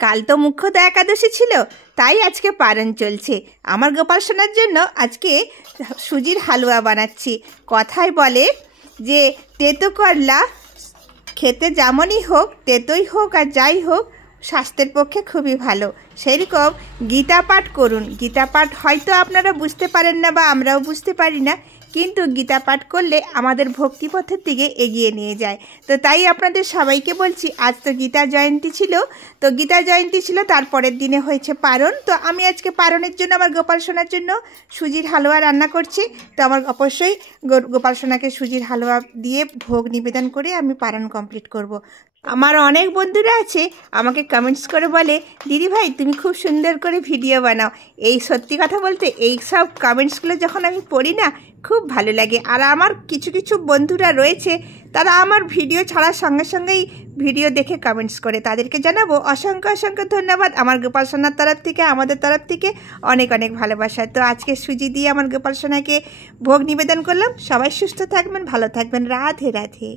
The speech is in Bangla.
কাল তো মুখ্যত একাদশী ছিল, তাই আজকে পারণ চলছে। আমার গোপাল সোনার জন্য আজকে সুজির হালুয়া বানাচ্ছি। কথায় বলে যে তেতো করলা খেতে যেমনই হোক, তেতোই হোক আর যাই হোক, স্বাস্থ্যের পক্ষে খুবই ভালো। সেরকম গীতা পাঠ করুন। গীতা পাঠ হয়তো আপনারা বুঝতে পারেন না বা আমরাও বুঝতে পারি না, কিন্তু গীতা পাঠ করলে আমাদের ভক্তিপথের দিকে এগিয়ে নিয়ে যায়। তো তাই আপনাদের সবাইকে বলছি, আজ তো গীতা জয়ন্তী ছিল, তারপরের দিনে হয়েছে পারণ। তো আমি আজকে পারণের জন্য আমার গোপাল সোনার জন্য সুজির হালুয়া রান্না করছি। তো আমার অবশ্যই গোপাল সোনাকে সুজির হালুয়া দিয়ে ভোগ নিবেদন করে আমি পারণ কমপ্লিট করব। আমার অনেক বন্ধুরা আছে আমাকে কমেন্টস করে বলে, দিদি ভাই তুমি খুব সুন্দর করে ভিডিও বানাও। এই সত্যি কথা বলতে এই সব কমেন্টসগুলো যখন আমি পড়ি না, খুব ভালো লাগে। আর আমার কিছু কিছু বন্ধুরা রয়েছে, তারা আমার ভিডিও ছাড়ার সঙ্গে সঙ্গেই ভিডিও দেখে কমেন্টস করে। তাদেরকে জানাবো অসংখ্য অসংখ্য ধন্যবাদ। আমার গোপাল সোনার তরফ থেকে, আমাদের তরফ থেকে অনেক অনেক ভালোবাসা। তো আজকে সুজি দিয়ে আমার গোপাল সোনাকে ভোগ নিবেদন করলাম। সবাই সুস্থ থাকবেন, ভালো থাকবেন। রাধে রাধে।